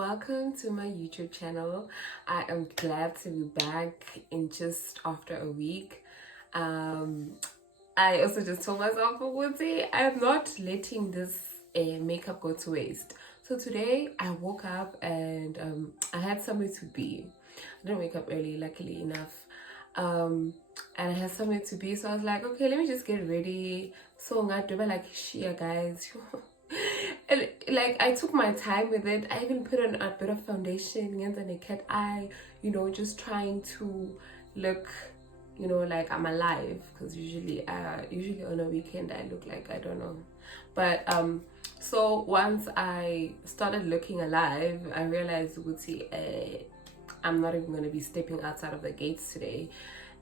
welcome to my YouTube channel. I am glad to be back in just after a week. I also just told myself, Woody, I'm not letting this makeup go to waste. So today I woke up and I had somewhere to be. I didn't wake up early, luckily enough. And I had somewhere to be, so I was like, okay, let me just get ready. So I'm gonna like share, guys. And like I took my time with it. I even put on a bit of foundation and a cat eye, just trying to look, like I'm alive, because usually on a weekend I look like I don't know. But so once I started looking alive, I realized, I'm not even going to be stepping outside of the gates today,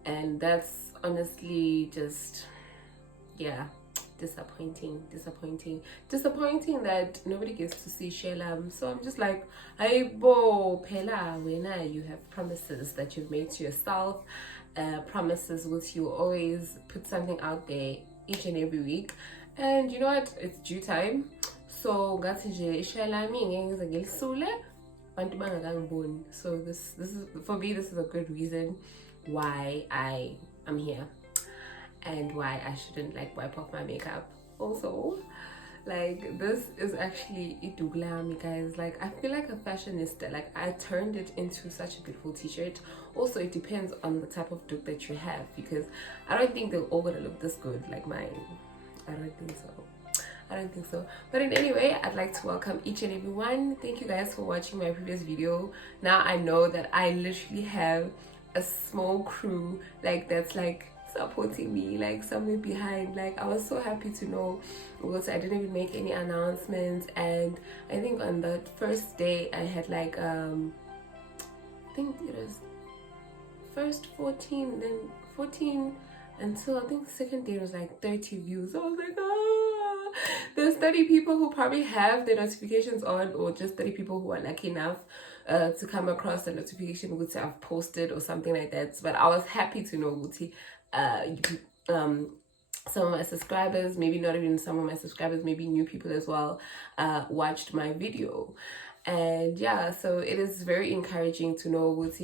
and that's honestly just, yeah, disappointing that nobody gets to see Sheila. So I'm just like, hey bo pela, when you have promises that you've made to yourself, promises which you always put something out there each and every week, and you know what, it's due time. So ngathi nje Sheila mi ngeke ngilisule bantu bangakangiboni. So this is, for me, this is a good reason why I am here and why I shouldn't like wipe off my makeup. Also, like, this is actually idugla, guys. Like, I feel like a fashionista. Like, I turned it into such a beautiful t-shirt. Also, it depends on the type of look that you have, because I don't think they're all gonna look this good like mine. I don't think so. But in any way, I'd like to welcome each and every one. Thank you guys for watching my previous video. Now I know that I literally have a small crew that's like supporting me, like somewhere behind. Like, I was so happy to know, because I didn't even make any announcements. And I think on the first day I had like I think it was first 14, then 14 until I think the second day was like 30 views. I was like, there's 30 people who probably have their notifications on, or just 30 people who are lucky enough to come across a notification which I've posted or something like that. But I was happy to know some of my subscribers, maybe not even some of my subscribers, maybe new people as well, watched my video. And yeah, so it is very encouraging to know what's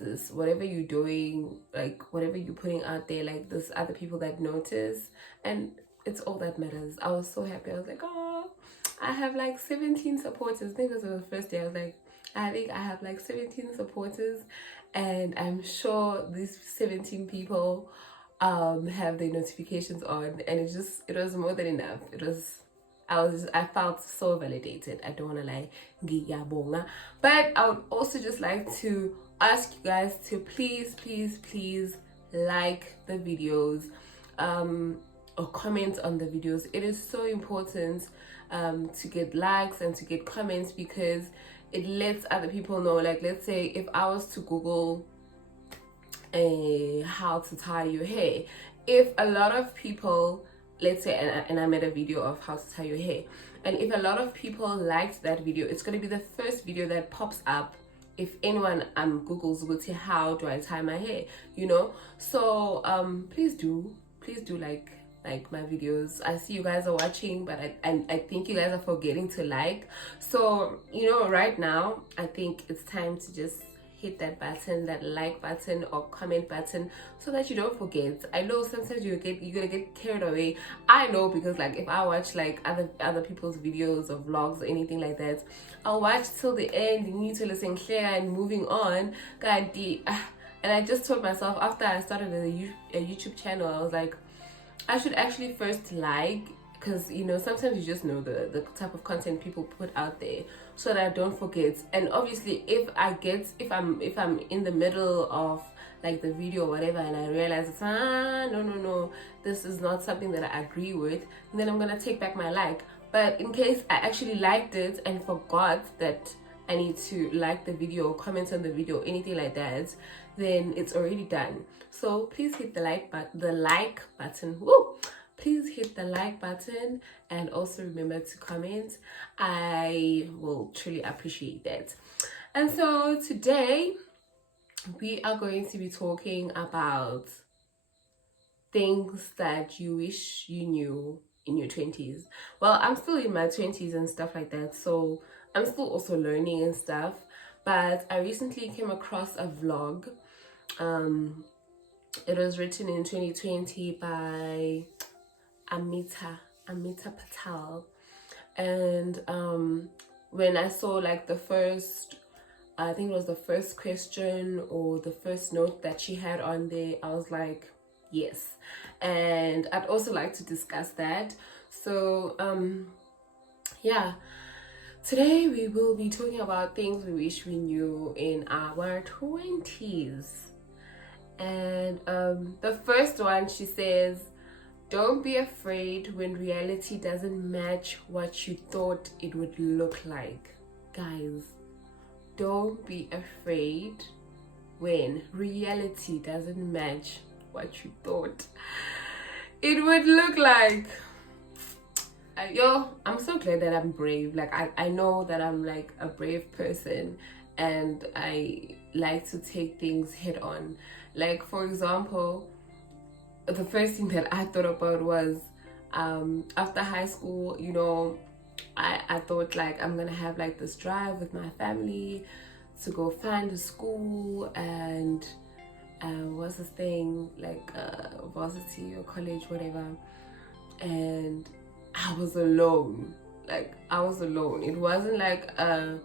this, whatever you're doing, like whatever you're putting out there, like there's other people that notice, and it's all that matters. I was so happy. I was like, oh, I have like 17 supporters. I think this was the first day. I was like, I think I have like 17 supporters, and I'm sure these 17 people have their notifications on, and it was more than enough. I felt so validated. I don't want to lie, ngiyabonga. But I would also just like to ask you guys to please like the videos, or comment on the videos. It is so important to get likes and to get comments, because it lets other people know. Like, let's say if I was to Google how to tie your hair, if a lot of people, let's say, and I made a video of how to tie your hair, and if a lot of people liked that video, it's going to be the first video that pops up if anyone Googles how do I tie my hair, so please do like my videos. I see you guys are watching, but I think you guys are forgetting to like. So right now I think it's time to just hit that button, that like button or comment button, so that you don't forget. I know sometimes you're gonna get carried away. I know, because like if I watch like other people's videos or vlogs or anything like that, I'll watch till the end, you need to listen clear and moving on. And I just told myself, after I started a YouTube channel, I was like, I should actually first like, because sometimes you just know the type of content people put out there, so that I don't forget. And obviously if I'm in the middle of like the video or whatever, and I realize it's no, this is not something that I agree with, then I'm gonna take back my like. But in case I actually liked it and forgot that I need to like the video, comment on the video, anything like that, then it's already done. So please hit the like button. Woo! Please hit the like button, and also remember to comment. I will truly appreciate that. And so today we are going to be talking about things that you wish you knew in your 20s? Well, I'm still in my 20s and stuff like that, so I'm still also learning and stuff. But I recently came across a vlog. It was written in 2020 by Amita Patel, and when I saw like the first, I think it was the first question or the first note that she had on there, I was like, yes. And I'd also like to discuss that. So yeah, today we will be talking about things we wish we knew in our 20s. And the first one, she says, don't be afraid when reality doesn't match what you thought it would look like. Guys, don't be afraid when reality doesn't match what you thought it would look like. I'm so glad that I'm brave. Like, I know that I'm like a brave person, and I like to take things head on. Like, for example, the first thing that I thought about was after high school, you know, I thought like I'm gonna have like this drive with my family to go find a school and what's this thing, like varsity or college, whatever. And I was alone. Like, I was alone. It wasn't like a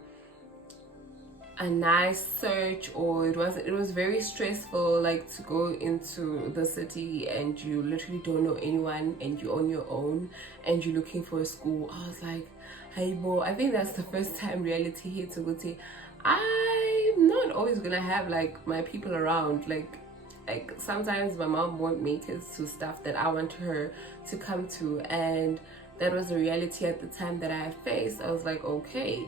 nice search, or it was very stressful, like to go into the city and you literally don't know anyone and you're on your own and you're looking for a school. I was like, hey bo, I think that's the first time reality hit Uguti. I'm not always gonna have like my people around. Like sometimes my mom won't make it to stuff that I want her to come to, and that was the reality at the time that I faced. I was like, okay,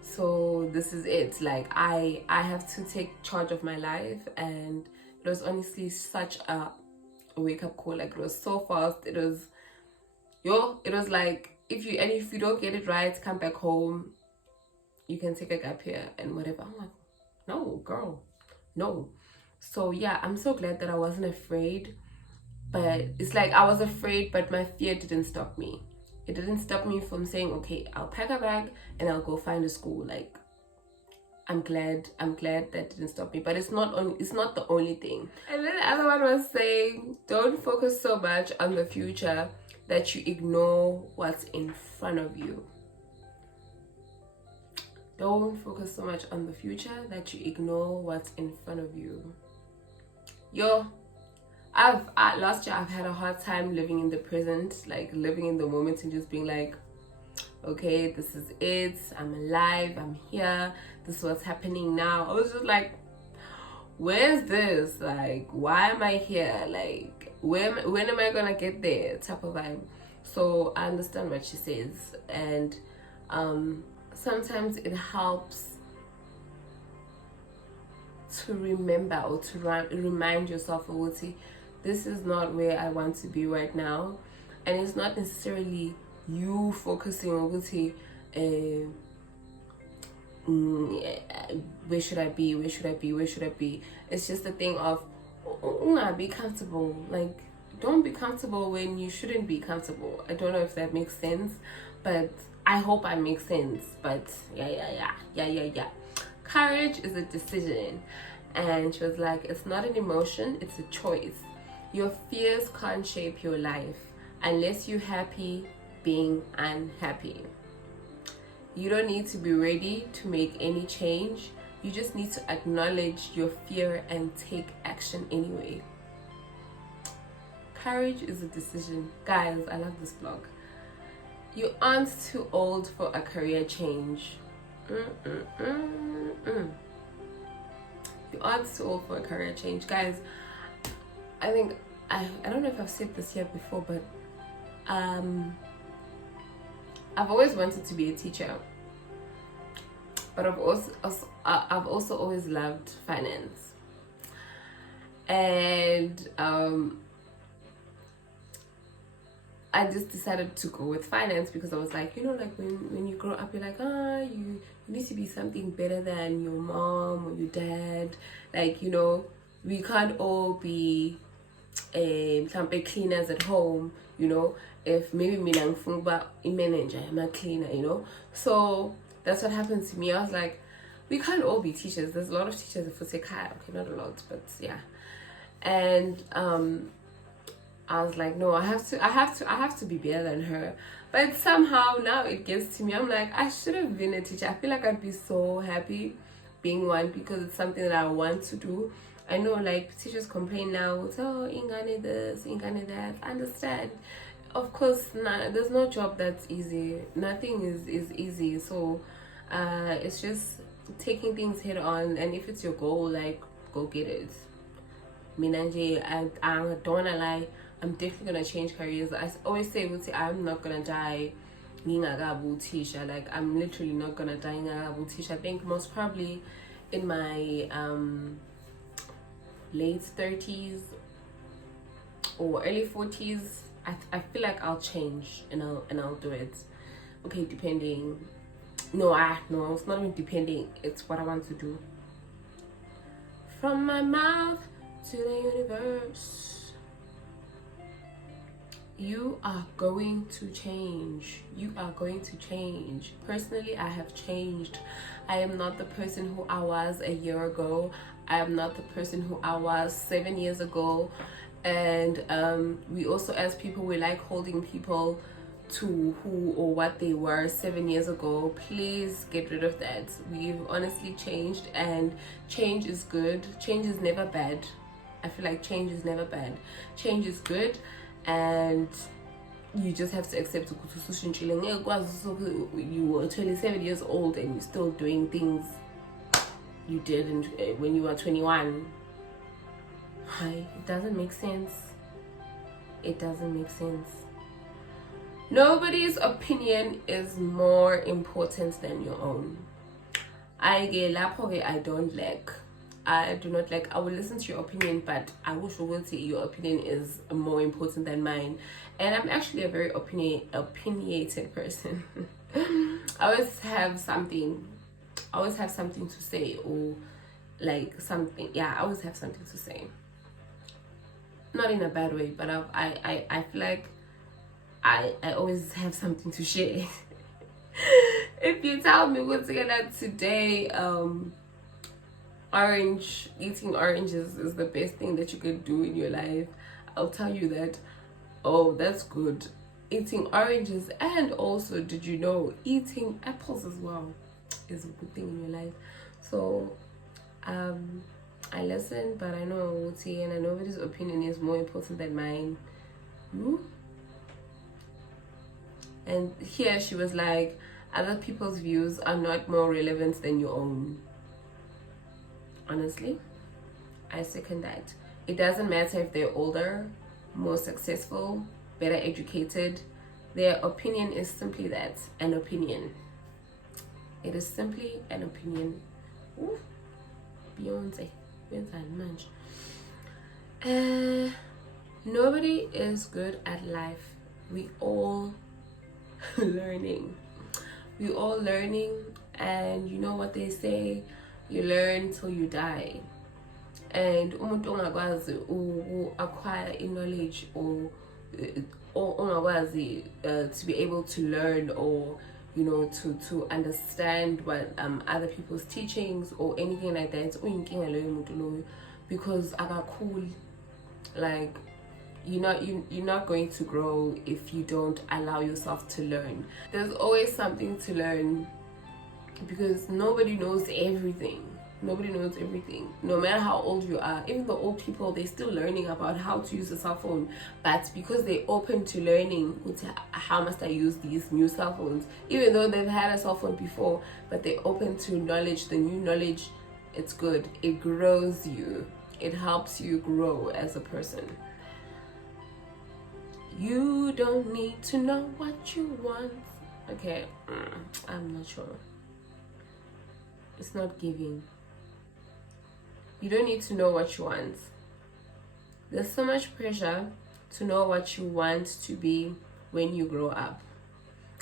so this is it. Like, I have to take charge of my life. And it was honestly such a wake-up call. Like, it was so fast. It was like, if you don't get it right, come back home, you can take a gap here and whatever. I'm like, no girl, no. So yeah, I'm so glad that I wasn't afraid. But it's like I was afraid, but my fear didn't stop me. It didn't stop me from saying, okay, I'll pack a bag and I'll go find a school. Like, I'm glad that didn't stop me. But it's not the only thing. And then the other one was saying, don't focus so much on the future that you ignore what's in front of you. Don't focus so much on the future that you ignore what's in front of you. Last year I've had a hard time living in the present, like living in the moment and just being like, okay, this is it, I'm alive, I'm here, this is what's happening now. I was just like, where's this? Like, why am I here? Like, when am I gonna get there? Type of vibe. So I understand what she says, and sometimes it helps to remember or to remind yourself, Uguti, this is not where I want to be right now. And it's not necessarily you focusing on Uguti, where should I be? It's just a thing of be comfortable. Like, don't be comfortable when you shouldn't be comfortable. I don't know if that makes sense, but I hope I make sense. But yeah. Courage is a decision. And she was like, it's not an emotion, it's a choice. Your fears can't shape your life unless you're happy being unhappy. You don't need to be ready to make any change. You just need to acknowledge your fear and take action anyway. Courage is a decision. Guys, I love this blog. You aren't too old for a career change. You aren't too old for a career change. Guys, I think, I don't know if I've said this here before, but I've always wanted to be a teacher. But I've also always loved finance. And I just decided to go with finance because I was like, you know, like when you grow up, you're like, you need to be something better than your mom or your dad. Like, you know, we can't all be cleaners at home. you know, if maybe mina ngifuna ukuba i-manager, I'm a cleaner, you know. So that's what happened to me. I was like, we can't all be teachers. There's a lot of teachers for Sekai. Okay, not a lot, but yeah. And I was like, no, I have to be better than her. But somehow now it gets to me. I'm like, I should have been a teacher. I feel like I'd be so happy being one because it's something that I want to do. I know like teachers complain now, oh, ingane this, ingane that. I understand. Of course, there's no job that's easy. Nothing is easy. So it's just taking things head on, and if it's your goal, like, go get it. Minanje, I don't wanna lie, I'm definitely gonna change careers. I always say, I'm not gonna die ngingakabu teacher. Like, I'm literally not gonna die ngingakabu teacher. I think most probably in my late 30s or early 40s, I feel like I'll change and I'll do it. Okay, depending. No, it's not even depending. It's what I want to do. From my mouth to the universe, you are going to change. You are going to change. Personally, I have changed. I am not the person who I was a year ago. I am not the person who I was 7 years ago. And we also, as people, we like holding people to who or what they were 7 years ago. Please get rid of that. We've honestly changed, and change is good. Change is never bad. I feel like change is never bad. Change is good, and you just have to accept you were 27 years old and you're still doing things you did when you were 21. It doesn't make sense. It doesn't make sense. Nobody's opinion is more important than your own. I don't like. I do not like. I will listen to your opinion, but I wish you will say your opinion is more important than mine. And I'm actually a very opinionated person. I always have something to say, or like something. Yeah, I always have something to say. Not in a bad way, but I feel like I always have something to share. If you tell me what's together today, eating oranges is the best thing that you could do in your life, I'll tell you that, oh, that's good. Eating oranges, and also, did you know, eating apples as well is a good thing in your life. So I listen, but I know and I know nobody's opinion is more important than mine. And here she was like, other people's views are not more relevant than your own. Honestly, I second that. It doesn't matter if they're older, more successful, better educated. Their opinion is simply that, an opinion. It is simply an opinion. Ooh, Beyonce. Nobody is good at life. We all learning. And you know what they say, you learn till you die. And umuntu ongakwazi acquire knowledge or ongakwazi to be able to learn, or you know, to understand what other people's teachings or anything like that, because cool, like, you're not going to grow if you don't allow yourself to learn. There's always something to learn, because nobody knows everything. No matter how old you are, even the old people, they're still learning about how to use a cell phone. But because they're open to learning how must I use these new cell phones, even though they've had a cell phone before, but they're open to knowledge, the new knowledge, it's good. It grows you. It helps you grow as a person. You don't need to know what you want. Okay, I'm not sure. It's not giving. You don't need to know what you want. There's so much pressure to know what you want to be when you grow up.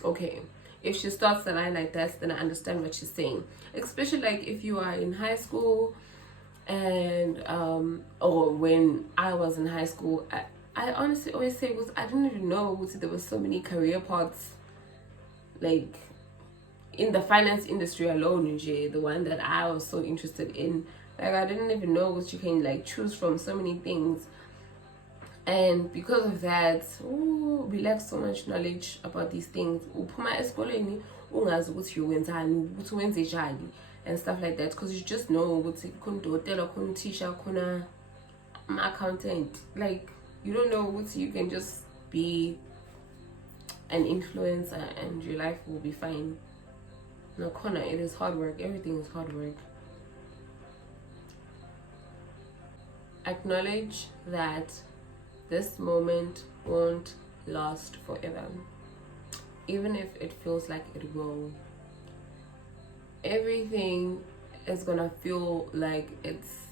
Okay, if she starts the line like that, then I understand what she's saying. Especially like if you are in high school, and or when I was in high school, I honestly always say was I didn't even know there were so many career paths, like in the finance industry alone, the one that I was so interested in. Like I didn't even know what you can like choose from so many things. And because of that, we lack so much knowledge about these things. Uphuma esikoleni ungazi ukuthi uyokwenzani, ukuthi wenze njani and stuff like that, because you just know ukuthi khona udokotela, khona teacher, khona accountant. Like you don't know what you can just be an influencer and your life will be fine. No corner, it is hard work. Everything is hard work. Acknowledge that this moment won't last forever, even if it feels like it will. Everything is gonna feel like it's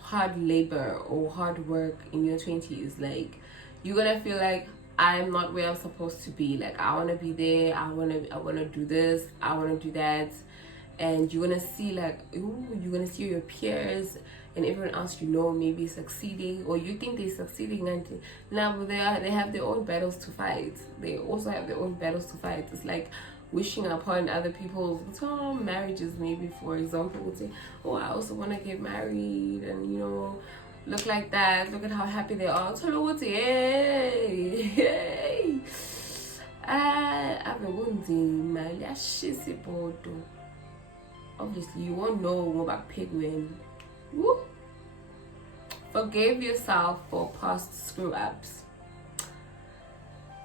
hard labor or hard work in your 20s. Like you're gonna feel like I'm not where I'm supposed to be. Like I wanna be there, I wanna do this, I wanna do that. And you're gonna see like, you're gonna see your peers and everyone else maybe succeeding, or you think they're succeeding, and now they have their own battles to fight. They also have their own battles to fight. It's like wishing upon other people's marriages, maybe, for example, would say, oh, I also want to get married, and look like that, look at how happy they are. Hey, obviously you won't know about pig when. Woo. Forgive yourself for past screw ups.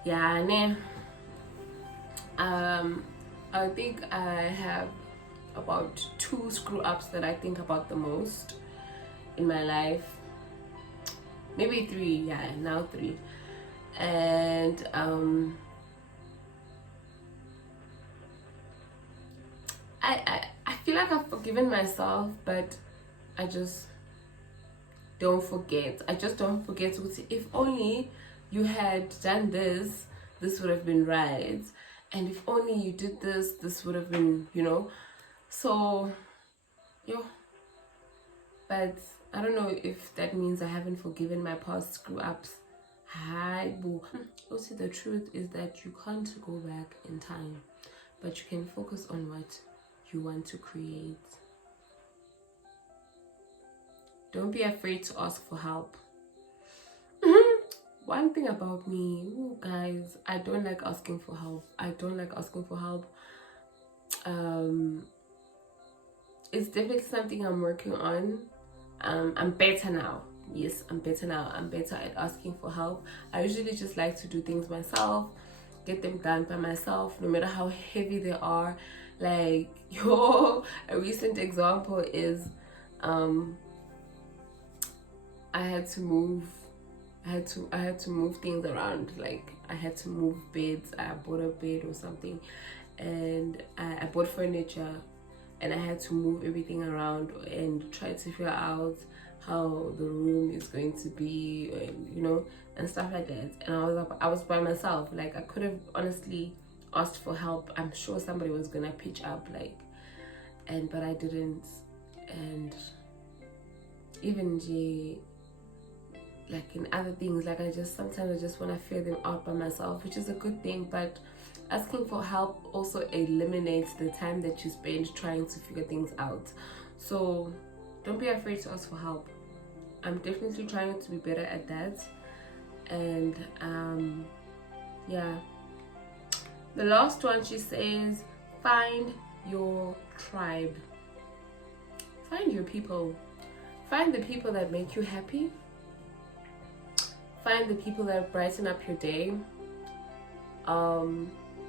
Yeah, I think I have about 2 screw ups that I think about the most in my life. Maybe 3, yeah, now 3. And I feel like I've forgiven myself, but I just don't forget. If only you had done this, this would have been right. And if only you did this, this would have been, So, but I don't know if that means I haven't forgiven my past screw ups. Hi, boo. Also, the truth is that you can't go back in time, but you can focus on what you want to create. Don't be afraid to ask for help. One thing about me, guys, I don't like asking for help. It's definitely something I'm working on. I'm better now. Yes, I'm better now. I'm better at asking for help. I usually just like to do things myself, get them done by myself, no matter how heavy they are. Like, a recent example is I had to move things around. Like I had to move beds. I bought a bed or something, and I bought furniture, and I had to move everything around and try to figure out how the room is going to be, and stuff like that. And I was by myself. Like I could have honestly asked for help. I'm sure somebody was gonna pitch up, but I didn't. And even like in other things, like sometimes I just want to figure them out by myself, which is a good thing, but asking for help also eliminates the time that you spend trying to figure things out. So don't be afraid to ask for help. I'm definitely trying to be better at that. And the last one, she says, find your tribe. Find your people. Find the people that make you happy. Find the people that brighten up your day.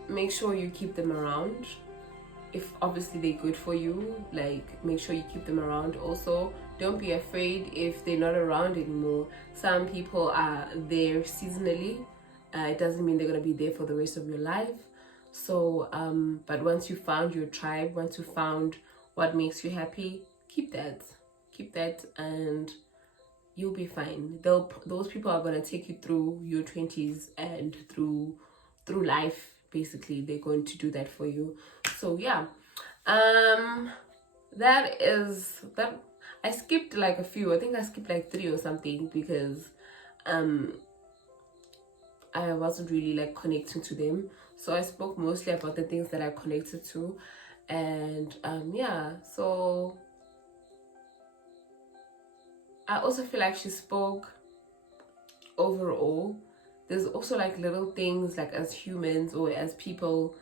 Make sure you keep them around. If obviously they're good for you, make sure you keep them around. Also, don't be afraid if they're not around anymore. Some people are there seasonally. It doesn't mean they're gonna be there for the rest of your life. So, but once you found your tribe, once you found what makes you happy, keep that, and you'll be fine. Those people are gonna take you through your 20s and through life. Basically, they're going to do that for you. So yeah, that is that. I skipped a few. I think I skipped 3 or something, because I wasn't really like connecting to them. So I spoke mostly about the things that I connected to. And yeah, so I also feel like she spoke overall. There's also like little things, like as humans or as people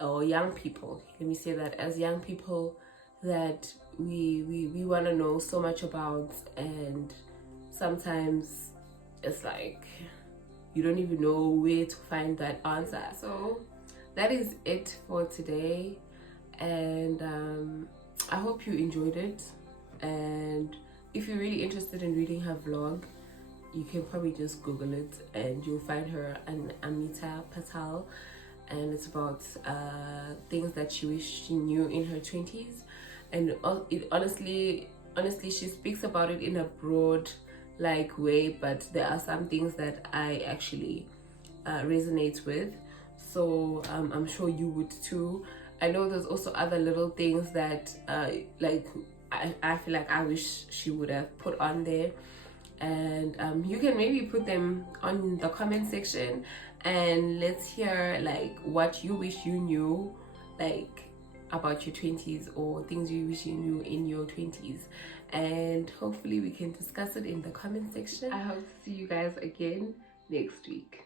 or young people, let me say that, as young people, that we want to know so much about, and sometimes it's like you don't even know where to find that answer. So that is it for today, and I hope you enjoyed it. And if you're really interested in reading her vlog, you can probably just Google it and you'll find her, an Amita Patel, and it's about things that she wished she knew in her 20s. And it honestly she speaks about it in a broad like way, but there are some things that I actually resonate with. So I'm sure you would too. I know there's also other little things that like I feel like I wish she would have put on there, and you can maybe put them on the comment section, and let's hear like what you wish you knew, like about your 20s, or things you wish you knew in your 20s, and hopefully we can discuss it in the comment section. I hope to see you guys again next week.